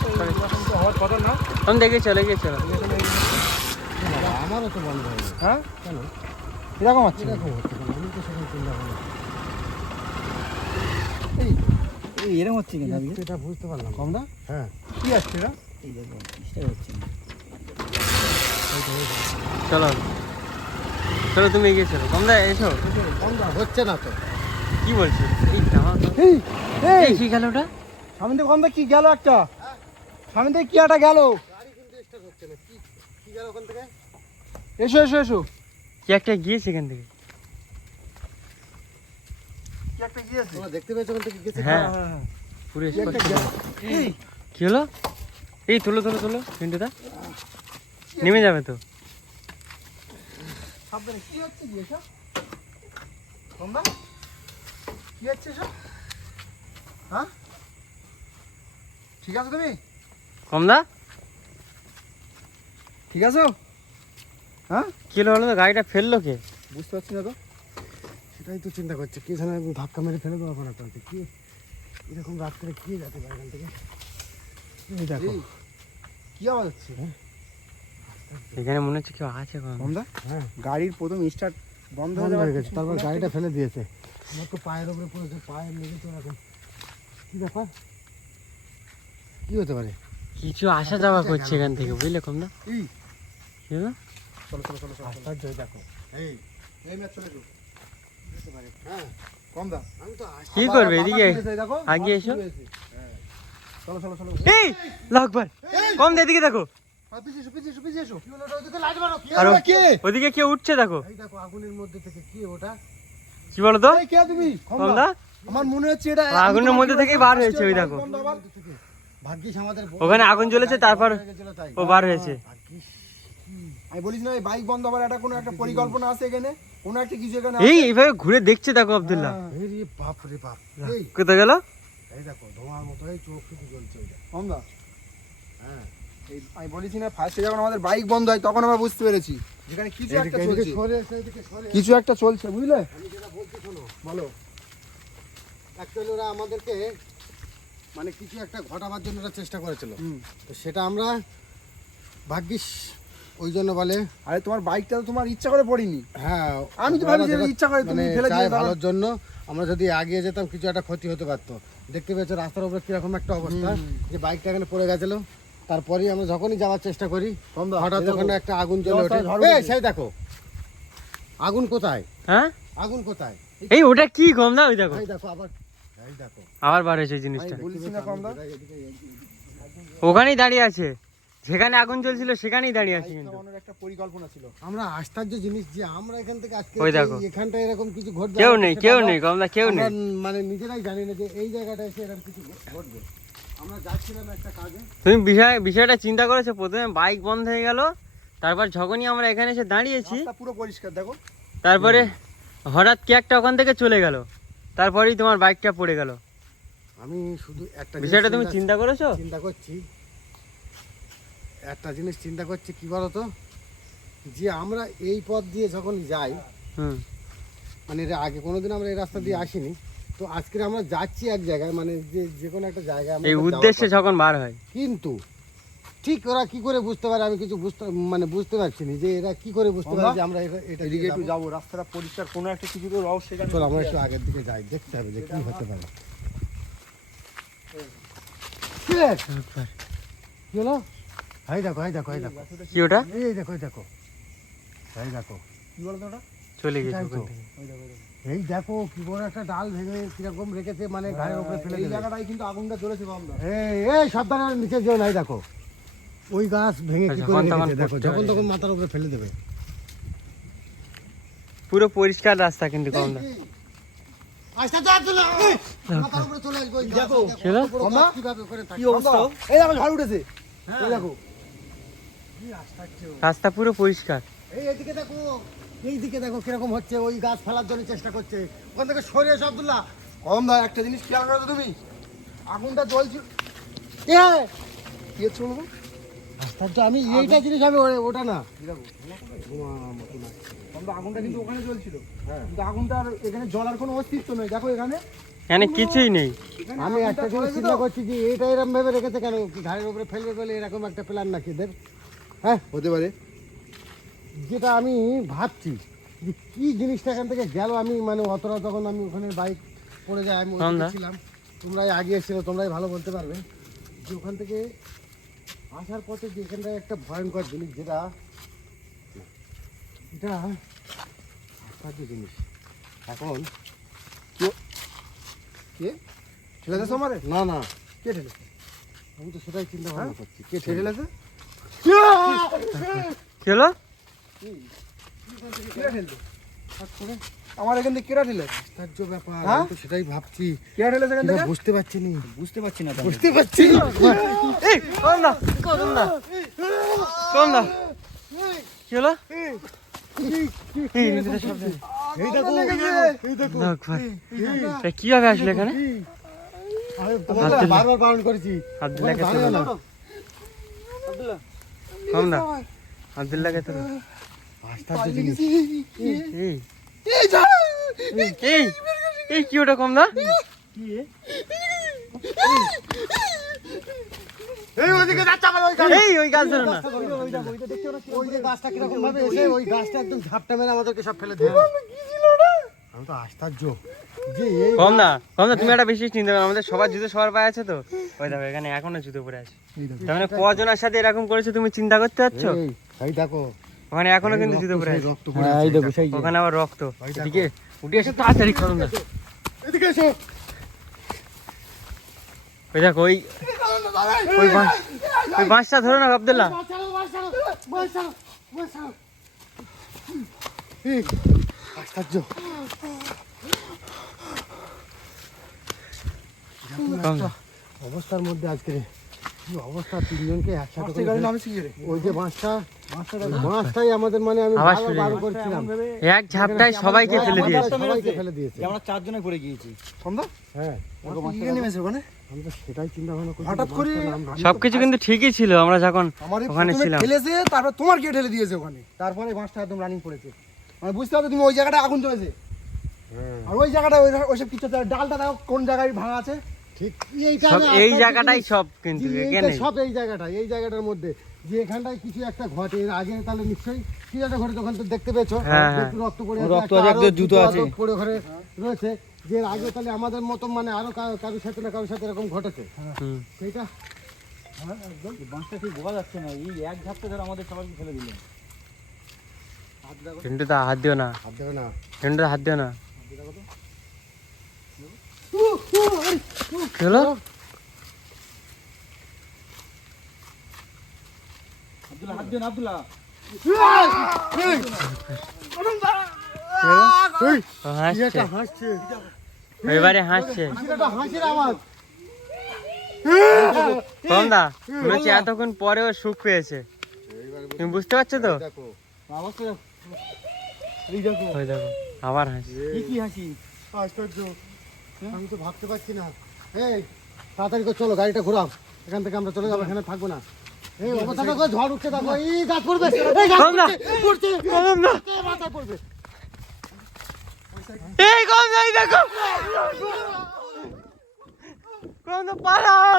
हम देखे चले गए चलो আমারও তো বন্ধ হয়ে গেছে। হ্যাঁ কেন এরকম আছে এরকম হচ্ছে কেন? আমি তো সেখানে চিন্তা করি এই এরকম হচ্ছে কেন আজকে? এটা বুঝতে পারলাম কম দা হ্যাঁ কি আসছে এরা? এই দেখো চেষ্টা হচ্ছে না। चलो चलो तुम एগিয়ে চলো কমদা এসো বন্ধ হচ্ছে না তো কি বলছো এই জামা এই এই কি গেল ওটা সামনে থেকে কম দা কি গেল একটা সামনে থেকে কি একটা গেল গাড়ি কিন্তু স্টার্ট হচ্ছে না কি কি গেল ওখান থেকে এসো এসো এসো কি একটা গিয়েছে এখান থেকে কি একটা গিয়েছে তোমরা দেখতে পেয়েছো ওখান থেকে গেছে হ্যাঁ হ্যাঁ পুরো কি একটা স্পষ্ট গেল। এই কি হলো এই তুলো তুলো তুলো পিন্টুদা নেমে যাবে তো সাবধানে কি হচ্ছে কি এসব কম দা কি হচ্ছে এসব হ্যাঁ ঠিক আছে তুমি কমদা ঠিক আছো হ্যাঁ কি হলো বলো তো গাড়িটা ফেললো কে বুঝতে পারছি না তো সেটাই তো চিন্তা করছি কি জানে ধাক্কা মেরে ফেলে দেওয়া পড়া টানতে কি এরকম রাত্রে কি যেতে পারে এখান থেকে এই দেখো এই, কি আওয়াজ হচ্ছে এখানে মনে হচ্ছে কেউ আছে কম কমদা হ্যাঁ গাড়ির প্রথম স্টার্ট বন্ধ বন্ধ হয়ে হয়ে গেছে গেছে তারপর গাড়িটা ফেলে দিয়েছে আমার তো পায়ের উপরে পড়েছে পায়ের লেগে তো এরকম কি ব্যাপার কি হতে পারে কিছু আসা যাওয়া করছে এখান থেকে বুঝলে কমদা এই কি হলো চলো চলো চলো চলো আশ্চর্য দেখো এই এই ম্যাচ চলে যাও হতে পারে হ্যাঁ কমদা আমি তো কি করবে এদিকে দেখো আগে এসো চলো চলো চলো এই লাগবার কম দে এদিকে দেখো পিছিয়ে এসো পিছিয়ে এসো পিছিয়ে এসো কি হলো ওটা ওদিকে লাইট মারো কি আর ওরা কে ওদিকে কেউ উঠছে দেখো এই দেখো আগুনের মধ্যে থেকে কি ওটা কি বলো তো এই কে তুমি কমদা আমার মনে হচ্ছে এটা আগুনের মধ্যে থেকেই বার হয়েছে ওই দেখো ভাগ্যিস আমাদের ওখানে আগুন জ্বলেছে তারপর হয়ে গেছিল তাই ও বার হয়েছে ভাগ্যিস আমি বলিস না এই বাইক বন্ধ হবার একটা কোনো একটা পরিকল্পনা আছে এখানে কোনো একটা কিছু এখানে এই এইভাবে ঘুরে দেখছে দেখো আব্দুল্লাহ এই রে বাপ রে বাপ এই কোথায় গেল এই দেখো ধোঁয়ার মতো এই চোখ শুধু জ্বলছে ওইটা কমদা হ্যাঁ এই আমি বলিস না ফার্স্টে যখন আমাদের বাইক বন্ধ হয় তখন আমরা বুঝতে পেরেছি যেখানে কিছু একটা এদিকে চলছে সরে সেদিকে সরে কিছু একটা চলছে বুঝলে আমি যেটা বলছি শোনো বলো অ্যাকচুয়ালি ওরা আমাদেরকে মানে কিছু একটা ঘটাবার জন্য ওরা চেষ্টা করেছিল হুম তো সেটা আমরা ভাগ্যিস ওই জন্য বলে আরে তোমার বাইকটা তো তোমার ইচ্ছা করে পড়িনি হ্যাঁ আমি তো ওরা ভাবছি যে যেটা ইচ্ছা করে তুমি মানে ফেলে চায় দিয়ে ভালোর জন্য আমরা যদি আগিয়ে যেতাম কিছু একটা ক্ষতি হতে পারতো দেখতে পেয়েছো রাস্তার উপরে কিরকম একটা অবস্থা যে বাইকটা এখানে পড়ে গেছিল তারপরেই আমরা যখনই যাওয়ার চেষ্টা করি কমদা হঠাৎ এই দেখো, ওখানে একটা আগুন জ্বলে ওঠে রাস্তায় ঝড় এই উঠেছে। সেই দেখো আগুন কোথায় হ্যাঁ আগুন কোথায় এই ওটা কি কমদা ওই দেখো এই দেখো আবার এই দেখো আবার বার হয়েছে এই জিনিসটা আমি বলছি না কমদা ওখানেই দাঁড়িয়ে আছে যেখানে আগুন জ্বলছিল সেখানেই দাঁড়িয়ে আছে কিন্তু খাওয়ানোর একটা পরিকল্পনা ছিল আমরা আশ্চর্য জিনিস যে আমরা এখান থেকে আজকে ওই দেখো। এখানটা এরকম কিছু ঘটবে কেউ আমরা নেই সেটা কেউ আমরা- নেই কমদা কেউ আমরা নেই মানে নিজেরাই জানি না যে এই জায়গাটা এসে এরকম কিছু ঘটবে আমরা যাচ্ছিলাম একটা কাজে তুমি বিষয়টা চিন্তা করেছো প্রথমে বাইক বন্ধ হয়ে গেল তারপর যখনই আমরা এখানে এসে দাঁড়িয়েছি রাস্তা পুরো পরিষ্কার দেখো তারপরে হঠাৎ কি একটা ওখান থেকে চলে গেল তারপরেই তোমার বাইকটা পড়ে গেল আমি শুধু একটা জিনিস বিষয়টা তুমি চিন্তা করেছো চিন্তা করছি একটা জিনিস চিন্তা করছি কি বলতো যে আমরা এই পথ দিয়ে যখন যাই হুম মানে এর আগে কোনোদিন আমরা এই রাস্তা দিয়ে আসিনি তো আজকে আমরা যাচ্ছি এক জায়গায় মানে যে কোনো একটা জায়গায় এই আমাদের উদ্দেশ্যে যাওয়ার যখন বার হয় কথা। কিন্তু ঠিক ওরা কি করে বুঝতে পারে আমি কিছু বুঝতে পারছি না যে এরা কি করে বুঝতে পারে যে আমরা এটা এদিকে একটু যাবো রাস্তাটা পরিষ্কার কোনো একটা কিছু তো রহস্য সেখানে চলো আমরা একটু আগের দিকে যাই দেখতে হবে যে কি হতে পারে কি রে? একবার। কি হলো এই দেখো এই দেখো এই দেখো কি ওটা এই দেখো এই দেখো এই দেখো কি বলতো ওটা চলে গেছে এটাই তো। ওখান থেকে ওই দেখো, ওই দেখো। এই দেখো কি বড় একটা ডাল ভেঙে কিরকম রেখেছে মানে ঘাড়ের উপরে ফেলে এই দেবে জায়গাটাই কিন্তু আগুনটা জ্বলেছে কমদা এই সাবধানে নিচে যেও নাই দেখো ওই গাছ ভেঙে কি করে যখন তখন রেখেছে দেখো পড়তে যখন পারে। তখন মাথার উপরে ফেলে দেবে পুরো পরিষ্কার রাস্তা কিন্তু কমদা মাথার উপরে চলে আসবে ওই গাছ, দেখো, দেখো, ছেলে, কত বড় কমা? গাছ কিভাবে করে থাকে। কি অবস্থা এই দেখো ঝড় উঠেছে ওই দেখো কি আশ্চর্য। রাস্তা পুরো পরিষ্কার এইদিকে দেখো এইদিকে দেখো কিরকম হচ্ছে ওই গাছ ফেলার জন্য চেষ্টা করছে ওখান থেকে সরে এসো আব্দুল্লাহ কমদা একটা জিনিস খেয়াল করো তো তুমি আগুনটা জ্বলছিল এ, কি হচ্ছে বলবো আশ্চর্য আমি এইটা জিনিস আমি ওটা না এই দেখো ধোঁয়া মতন আসছে। কমদা আগুনটা কিন্তু ওখানে জ্বলছিল হ্যাঁ। কিন্তু আগুনটার এখানে জ্বলার কোনো অস্তিত্ব নেই দেখো এখানে এখানে কিছুই নেই। আমি একটা জিনিস চিন্তা করছি যে এটা এরকম ভাবে রেখেছে কেন, কি ঘাড়ের উপরে ফেলবে বলে এরকম একটা প্ল্যান নাকি এদের? হ্যাঁ হতে পারে। যেটা আমি ভাবছি যে কি জিনিসটা এখান থেকে গেল, আমি মানে অতটা তখন আমি ওখানে বাইক পড়ে যায়, আমি ওখানে ছিলাম, তোমরাই আগে এসেছিল, তোমরাই ভালো বলতে পারবে যে ওখান থেকে আসার পথে যে এখানটায় একটা ভয়ঙ্কর জিনিস, যেটা এটা আশ্চর্য জিনিস। এখন কে ঠেলেছে আমারে? না না, কে ঠেলেছে? আমি তো সেটাই চিন্তা ভাবনা করছি, কে কে ঠেলেছে? কি হলো? কে ঠেলছে? আমার এখান থেকে কেরা ঠেলেছে? আশ্চর্য ব্যাপার, হ্যাঁ? আমি তো সেটাই ভাবছি, কেরা ঠেলেছে এখান থেকে? বুঝতে পারছি না, বুঝতে পারছি না। বুঝতে পারছি না। এই কম দা, কম দা, কম দা। কি হলো? এই নিচে শব্দ। এই দেখো, এই দেখো, দেখ ভাই, এটা কিভাবে আসলো এখানে? আমি তোমাকে বারবার বারণ করেছি, আব্দুল্লাহকে তো দাঁড়িও না। কম দা, আব্দুল্লাহকে তো আশ্চর্য জিনিস। এই এই এই কি ওটা কম দা? এই ওইদিকে যাচ্ছে আমার, ওই গাছ, এই ওই গাছ ধরো না। ওই যে গাছটা কিরকম ভাবে এসে ওই গাছটা একদম ঝাপটা মেরে আমাদেরকে সব ফেলে দিয়ে। আমি তো আশ্চর্য যে এই কম দা, কম দা, তুমি একটা বেশি চিন্তা করো, আমাদের সবার জুতো সবার পায়ে আছে তো। ওই দেখো এখানে এখনো জুতো পরে আছে। তার মানে কজনের সাথে এরকম করেছে তুমি চিন্তা করতে পারছো? এই দেখো, ওখানে এখনো কিন্তু জুতো পরে আছে। রক্ত পড়ে আছে, এই দেখো, সেই ওখানে আবার রক্ত। এদিকে উঠে এসে তাড়াতাড়ি করুন না। এদিকে এসো। ওই দেখো ওই ওই বাঁশ, ওই বাঁশটা ধরো না আব্দুল্লাহ। এই, আশ্চর্য। কম দা, অবস্থার মধ্যে আজকে কি অবস্থা, তিনজনকে একসাথে সেই গাড়ি করে- নামে শিখে রে। ওই যে বাঁশটাই আমাদের মানে আমি আওয়াজ বারবার শুনে বারণ নি। করছিলাম, এক ঝাপটায় সবাইকে ফেলে দিয়েছে। সবাইকে ফেলে দিয়েছে। আমরা চারজনে পড়ে গিয়েছি। সমদা? হ্যাঁ, কি নেমেছে ওখানে? আমি তো সেটাই চিন্তা ভাবনা করছি, হঠাৎ করে বাঁশটার নাম রানি। সবকিছু কিন্তু ঠিকই ছিল আমরা যখন আমারই ওখানে প্রথমে ছিলাম। ঠেলেছে, তারপর তোমার কে ঠেলে দিয়েছে ওখানে। তারপরে বাসটা একদম রানিং পড়েছে। মানে বুঝতে হবে তুমি ওই জায়গাটায় আগুন চলেছে। হ্যাঁ, আর ওই জায়গাটা ওইসব কিছু আছে। ডালটা দেখো কোন জায়গায় ভাঙা আছে। ঠিক এইটা সব আমি এই আপনার জায়গাটাই জিনিস- সব কিন্তু জি, এখানে এইটা সব এই জায়গাটার মধ্যে যে এখানটায় কিছু একটা ঘটে, এর আগে তাহলে নিশ্চয়ই কিছু একটা ঘটে, তখন তো দেখতে পেয়েছো, হ্যাঁ, হ্যাঁ। একটু রক্ত পড়ে রক্ত আছে, একটা জুতো আছে। পড়ে ঘরে রয়েছে, যে এর আগে তাহলে আমাদের মতো মানে আরো কারোর সাথে না কারোর সাথে এরকম ঘটেছে, হুম। সেইটা বাঁশটা ঠিক বোঝা যাচ্ছে না। এই এক ঝাপটা ধরে আমাদের সবাইকে ফেলে দিলেন। ঝন্টু দা হাত দিও না, হাত দেবে না। ঝন্টু দা হাত দিও না। কি হলো? আব্দুল্লাহ হাত দিন, আব্দুল্লাহ। ও হাসছে, এটা হাসছে, এবারে হাসছে। এটা হাসির আওয়াজ। কম দা, মনে হচ্ছে এতক্ষণ পরেও সুখ পেয়েছে। তুমি বুঝতে পারছো তো? দেখো, আওয়াজটা দেখো। এই দেখো। ওই দেখো আবার হাসি। কি হাসি? আশ্চর্য, আমি তো ভাবতে পারছি না। এই তাড়াতাড়ি করে চলো, গাড়িটা ঘোরাও, এখান থেকে আমরা চলে যাবো, এখানে থাকবো না। এই অবস্থা দেখো, ঝড় উঠছে দেখো, এই গাছ পড়বে, এই গাছ কম না, পড়ছে, কম না। মাথায় পড়বে। এই কম দা, এই দেখো। কম দা পালাও।